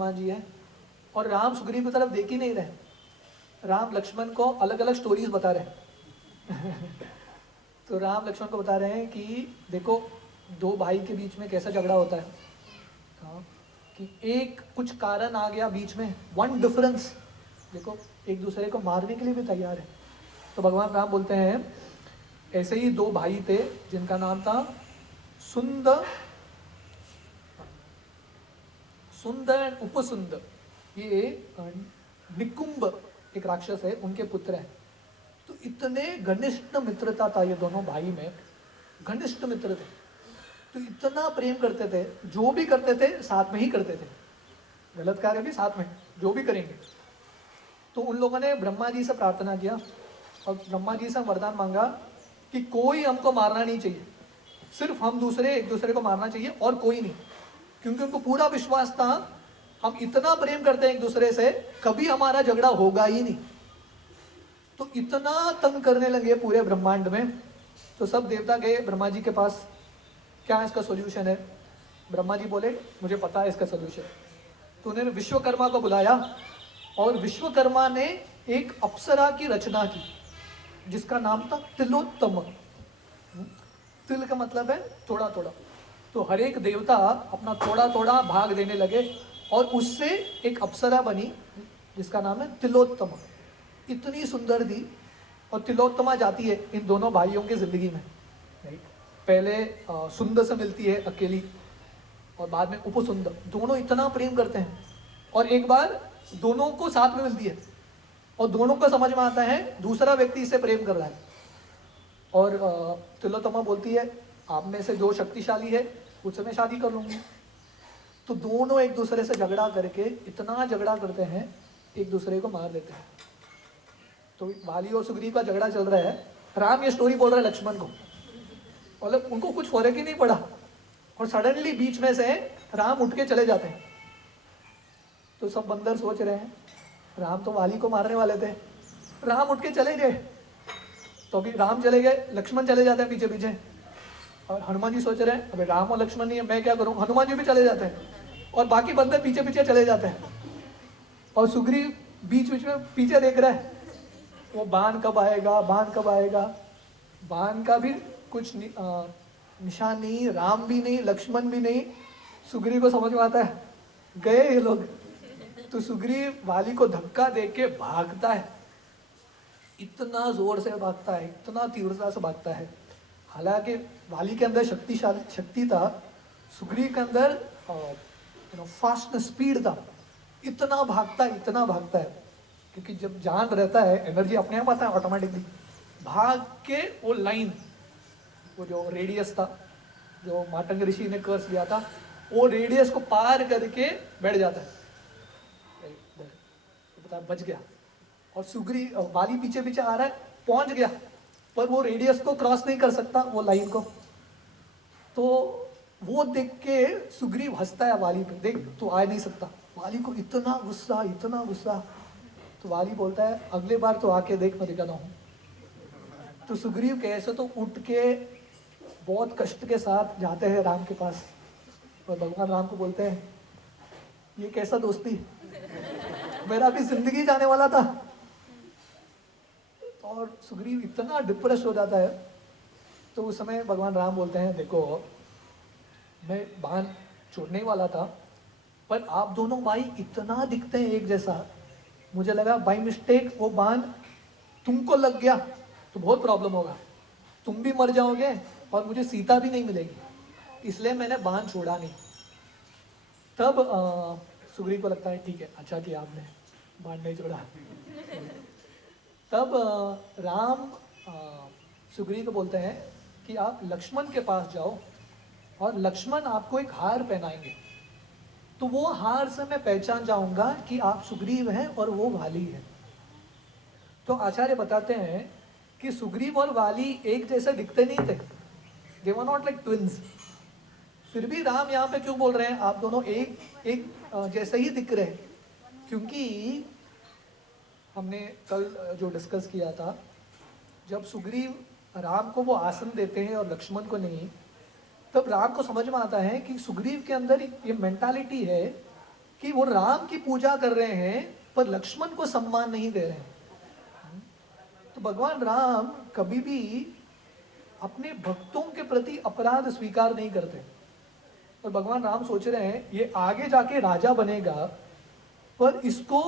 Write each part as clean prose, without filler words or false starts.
हनुमान जी है और राम सुग्रीव की तरफ देख ही नहीं रहे। राम लक्ष्मण को अलग अलग स्टोरीज बता रहे हैं तो राम लक्ष्मण को बता रहे हैं कि देखो दो भाई के बीच में कैसा झगड़ा होता है। हाँ, कि एक कुछ कारण आ गया बीच में, वन डिफरेंस, देखो एक दूसरे को मारने के लिए भी तैयार है। तो भगवान राम बोलते हैं ऐसे ही दो भाई थे जिनका नाम था सुंदर एंड उपसुंदर। ये निकुंभ एक राक्षस है, उनके पुत्र हैं। तो इतने घनिष्ठ मित्रता था ये दोनों भाई में, घनिष्ठ मित्र थे। तो इतना प्रेम करते थे, जो भी करते थे साथ में ही करते थे, गलत कार्य भी साथ में, जो भी करेंगे। तो उन लोगों ने ब्रह्मा जी से प्रार्थना किया और ब्रह्मा जी से वरदान मांगा कि कोई हमको मारना नहीं चाहिए, सिर्फ हम एक दूसरे को मारना चाहिए और कोई नहीं। क्योंकि उनको पूरा विश्वास था हम इतना प्रेम करते हैं एक दूसरे से, कभी हमारा झगड़ा होगा ही नहीं। तो इतना तंग करने लगे पूरे ब्रह्मांड में। तो सब देवता गए ब्रह्मा जी के पास, क्या इसका सोल्यूशन है। ब्रह्मा जी बोले मुझे पता है इसका सोल्यूशन। तो उन्होंने विश्वकर्मा को बुलाया और विश्वकर्मा ने एक अप्सरा की रचना की जिसका नाम था तिलोत्तम। तिल का मतलब है थोड़ा थोड़ा। तो हर एक देवता अपना थोड़ा थोड़ा भाग देने लगे और उससे एक अप्सरा बनी जिसका नाम है तिलोत्तमा। इतनी सुंदर थी। और तिलोत्तमा जाती है इन दोनों भाइयों की जिंदगी में। पहले सुंदर से मिलती है अकेली और बाद में उपसुंदर। दोनों इतना प्रेम करते हैं और एक बार दोनों को साथ में मिलती है और दोनों को समझ में आता है दूसरा व्यक्ति इससे प्रेम कर रहा है। और तिलोत्तमा बोलती है आप में से जो शक्तिशाली है उससे मैं शादी कर लूंगी। तो दोनों एक दूसरे से झगड़ा करके इतना झगड़ा करते हैं एक दूसरे को मार देते हैं। तो वाली और सुग्रीव का झगड़ा चल रहा है। राम ये स्टोरी बोल रहे हैं लक्ष्मण को, मतलब उनको कुछ फर्क ही नहीं पड़ा। और सडनली बीच में से राम उठ के चले जाते हैं। तो सब बंदर सोच रहे हैं राम तो वाली को मारने वाले थे, राम उठ के चले गए। तो अभी राम चले गए, लक्ष्मण चले जाते हैं पीछे पीछे। और हनुमान जी सोच रहे हैं अबे राम और लक्ष्मण नहीं है, मैं क्या करूं। हनुमान जी भी चले जाते हैं और बाकी बंदर पीछे पीछे चले जाते हैं। और सुग्रीव बीच बीच में पीछे देख रहा है वो बाण कब आएगा, बाण कब आएगा। बाण का भी कुछ निशान नहीं, राम भी नहीं, लक्ष्मण भी नहीं। सुग्रीव को समझ में आता है गए ये लोग। तो सुग्रीव वाली को धक्का देके भागता है, इतना जोर से भागता है, इतना तीव्रता से भागता है। हालांकि वाली के अंदर शक्ति था, सुग्रीव के अंदर फास्ट स्पीड था। इतना भागता है क्योंकि जब जान रहता है एनर्जी अपने आप आता है ऑटोमेटिकली। भाग के वो लाइन, वो जो रेडियस था जो मातंग ऋषि ने कर्स दिया था, वो रेडियस को पार करके बैठ जाता है। तो बच गया। और सुग्रीव वाली पीछे पीछे आ रहा है, पहुंच गया पर वो रेडियस को क्रॉस नहीं कर सकता, वो लाइन को। तो वो देख के सुग्रीव हंसता है वाली पे, देख तू आ नहीं सकता। वाली को इतना गुस्सा। तो वाली बोलता है अगले बार तो आके देख मैं दिखाता हूँ। तो सुग्रीव कैसे तो उठ के बहुत कष्ट के साथ जाते हैं राम के पास और भगवान राम को बोलते हैं ये कैसा दोस्ती, मेरा भी जिंदगी जाने वाला था। और सुग्रीव इतना डिप्रेस हो जाता है। तो उस समय भगवान राम बोलते हैं देखो मैं बाण छोड़ने वाला था पर आप दोनों भाई इतना दिखते हैं एक जैसा, मुझे लगा बाय मिस्टेक वो बाण तुमको लग गया तो बहुत प्रॉब्लम होगा, तुम भी मर जाओगे और मुझे सीता भी नहीं मिलेगी, इसलिए मैंने बाण छोड़ा नहीं। तब सुग्रीव को लगता है ठीक है अच्छा किया आपने बाण नहीं छोड़ा। तब राम सुग्रीव को बोलते हैं कि आप लक्ष्मण के पास जाओ और लक्ष्मण आपको एक हार पहनाएंगे, तो वो हार से मैं पहचान जाऊंगा कि आप सुग्रीव हैं और वो वाली है। तो आचार्य बताते हैं कि सुग्रीव और वाली एक जैसे दिखते नहीं थे, दे वर नॉट लाइक ट्विंस। फिर भी राम यहाँ पे क्यों बोल रहे हैं आप दोनों एक जैसे ही दिख रहे हैं, क्योंकि हमने कल जो डिस्कस किया था जब सुग्रीव राम को वो आसन देते हैं और लक्ष्मण को नहीं, तब राम को समझ में आता है कि सुग्रीव के अंदर ये मेंटालिटी है कि वो राम की पूजा कर रहे हैं पर लक्ष्मण को सम्मान नहीं दे रहे हैं। तो भगवान राम कभी भी अपने भक्तों के प्रति अपराध स्वीकार नहीं करते। और भगवान राम सोच रहे हैं ये आगे जाके राजा बनेगा, पर इसको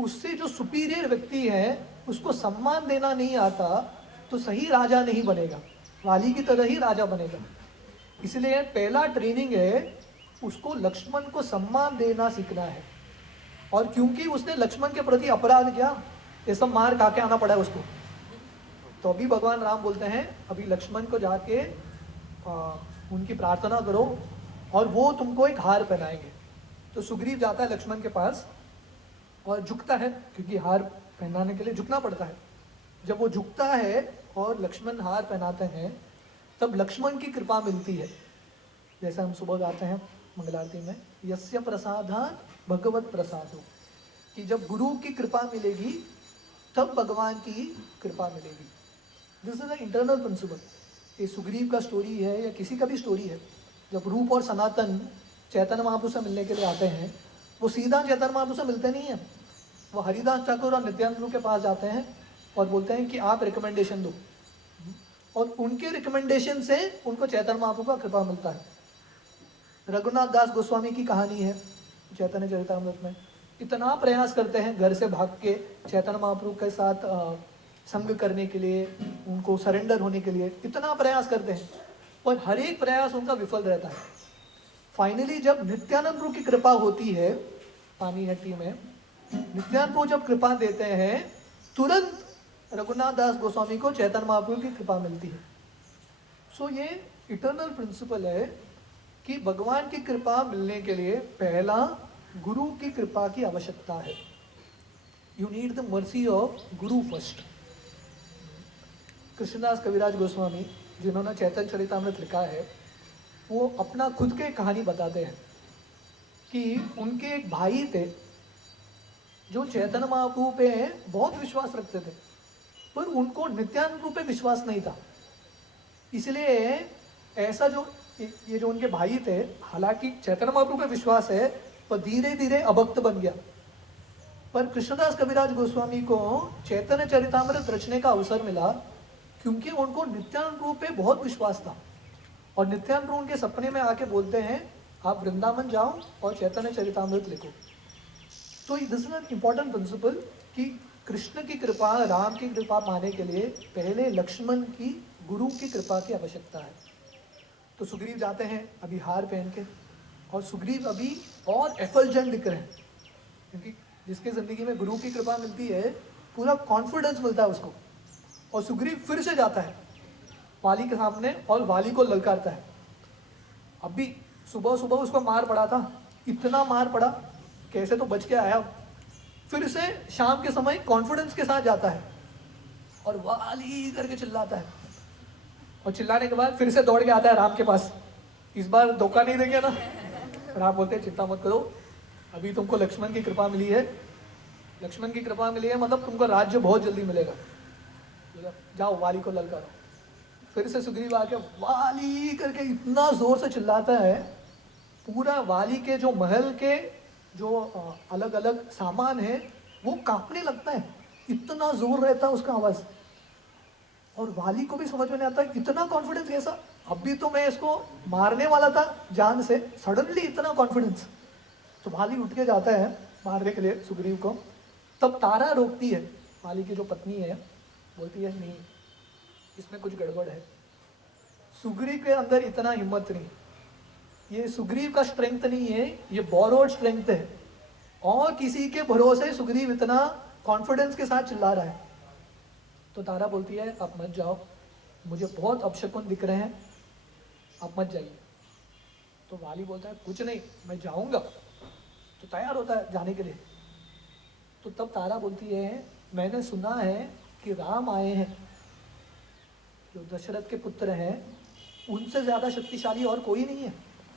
उससे जो सुपीरियर व्यक्ति है उसको सम्मान देना नहीं आता तो सही राजा नहीं बनेगा, वाली की तरह ही राजा बनेगा। इसलिए पहला ट्रेनिंग है उसको लक्ष्मण को सम्मान देना सीखना है। और क्योंकि उसने लक्ष्मण के प्रति अपराध किया, ये सब मार खा के आना पड़ा उसको, तो अभी भगवान राम बोलते हैं अभी लक्ष्मण को जाके उनकी प्रार्थना करो और वो तुमको एक हार पहनाएंगे। तो सुग्रीव जाता है लक्ष्मण के पास और झुकता है, क्योंकि हार पहनाने के लिए झुकना पड़ता है। जब वो झुकता है और लक्ष्मण हार पहनाते हैं तब लक्ष्मण की कृपा मिलती है। जैसे हम सुबह गाते हैं मंगल आरती में, यस्य प्रसादात् भगवत प्रसादो, कि जब गुरु की कृपा मिलेगी तब भगवान की कृपा मिलेगी। This is the internal principle. ये सुग्रीव का स्टोरी है या किसी का भी स्टोरी है, जब रूप और सनातन चैतन्य महाप्रभु से मिलने के लिए आते हैं, वो सीधा चैतन्य महाप्रभु से मिलते नहीं हैं, वो हरिदास ठाकुर और नित्यानंद प्रभु के पास जाते हैं और बोलते हैं कि आप रिकमेंडेशन दो, और उनके रिकमेंडेशन से उनको चैतन्य महाप्रभु का कृपा मिलता है। रघुनाथ दास गोस्वामी की कहानी है चैतन्य चरितामृत में, इतना प्रयास करते हैं घर से भाग के चैतन्य महाप्रभु के साथ संग करने के लिए, उनको सरेंडर होने के लिए इतना प्रयास करते हैं, पर हर एक प्रयास उनका विफल रहता है। फाइनली जब नित्यानंद प्रभु की कृपा होती है, पानी हट्टी में नित्यानंद प्रभु जब कृपा देते हैं, तुरंत रघुनाथ दास गोस्वामी को चैतन्य महाप्रभु की कृपा मिलती है। सो ये इटर्नल प्रिंसिपल है कि भगवान की कृपा मिलने के लिए पहला गुरु की कृपा की आवश्यकता है। You need the mercy of Guru first. Krishnadas कविराज गोस्वामी जिन्होंने चैतन्य चरितामृत लिखा है, वो अपना खुद के कहानी बताते हैं कि उनके एक भाई थे जो चैतन्य महाप्रभु पे बहुत विश्वास रखते थे, पर उनको नित्यानंद प्रभु पे विश्वास नहीं था। इसलिए ऐसा जो ये जो उनके भाई थे, हालांकि चैतन्य महाप्रभु पे विश्वास है पर धीरे धीरे अभक्त बन गया। पर कृष्णदास कविराज गोस्वामी को चैतन्य चरितामृत रचने का अवसर मिला क्योंकि उनको नित्यानंद प्रभु पे बहुत विश्वास था। और नित्यानंद प्रभु उनके सपने में आके बोलते हैं आप वृंदावन जाओ और चैतन्य चरितामृत लिखो। तो this is an important principal कि कृष्ण की कृपा, राम की कृपा पाने के लिए पहले लक्ष्मण की, गुरु की कृपा की आवश्यकता है। तो सुग्रीव जाते हैं अभी हार पहन के, और सुग्रीव अभी और एफल्जेंट दिख रहे हैं, क्योंकि जिसके ज़िंदगी में गुरु की कृपा मिलती है पूरा कॉन्फिडेंस मिलता है उसको। और सुग्रीव फिर से जाता है वाली के सामने और वाली को ललकारता है। अभी सुबह सुबह उसको मार पड़ा था, इतना मार पड़ा, कैसे तो बच के आया। फिर से शाम के समय कॉन्फिडेंस के साथ जाता है और वाली करके चिल्लाता है, और चिल्लाने के बाद फिर से दौड़ के आता है राम के पास। इस बार धोखा नहीं देंगे ना। राम बोलते हैं चिंता मत करो, अभी तुमको लक्ष्मण की कृपा मिली है, लक्ष्मण की कृपा मिली है मतलब तुमको राज्य बहुत जल्दी मिलेगा, जाओ वाली को ललकारो। फिर से सुग्रीव आके वाली करके इतना जोर से चिल्लाता है, पूरा वाली के जो महल के जो अलग अलग सामान है वो कांपने लगता है, इतना जोर रहता है उसका आवाज। और वाली को भी समझ में नहीं आता इतना कॉन्फिडेंस कैसा, अभी तो मैं इसको मारने वाला था जान से, सडनली इतना कॉन्फिडेंस। तो वाली उठ के जाता है मारने के लिए सुग्रीव को। तब तारा रोकती है, वाली की जो पत्नी है, बोलती है नहीं इसमें कुछ गड़बड़ है। सुग्रीव के अंदर इतना हिम्मत नहीं, ये सुग्रीव का स्ट्रेंथ नहीं है, ये बोरोड स्ट्रेंथ है। और किसी के भरोसे सुग्रीव इतना कॉन्फिडेंस के साथ चिल्ला रहा है। तो तारा बोलती है आप मत जाओ, मुझे बहुत अपशकुन दिख रहे हैं, आप मत जाइए। तो वाली बोलता है कुछ नहीं मैं जाऊंगा, तो तैयार होता है जाने के लिए। तो तब तारा बोलती है मैंने सुना है कि राम आए हैं, जो दशरथ के पुत्र हैं, उनसे ज़्यादा शक्तिशाली और कोई नहीं है।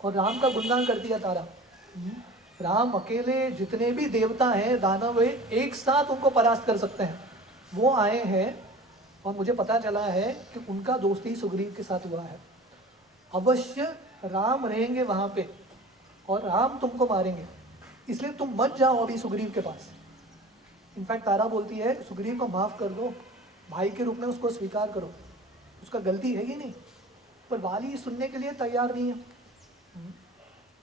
और राम का गुणगान करती है तारा, राम अकेले जितने भी देवता हैं, दानव हैं, एक साथ उनको परास्त कर सकते हैं, वो आए हैं। और मुझे पता चला है कि उनका दोस्ती सुग्रीव के साथ हुआ है, अवश्य राम रहेंगे वहाँ पे और राम तुमको मारेंगे। इसलिए तुम मत जाओ अभी सुग्रीव के पास। इनफैक्ट तारा बोलती है सुग्रीव को माफ कर दो, भाई के रूप में उसको स्वीकार करो, उसका गलती है ही नहीं। पर वाली सुनने के लिए तैयार नहीं है।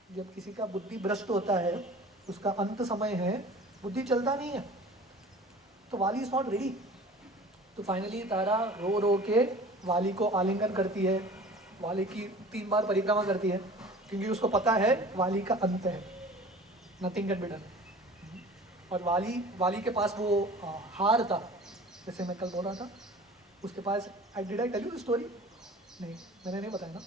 जब किसी का बुद्धि भ्रष्ट होता है, उसका अंत समय है, बुद्धि चलता नहीं है, तो वाली इज नॉट रेडी। तो फाइनली तारा रो रो के वाली को आलिंगन करती है, वाली की 3 बार परिक्रमा करती है, क्योंकि उसको पता है वाली का अंत है, नथिंग कैन बी डन। और वाली के पास वो हार था, जैसे मैं कल बोल रहा था, उसके पास did I tell you the story? नहीं, मैंने नहीं बताया ना।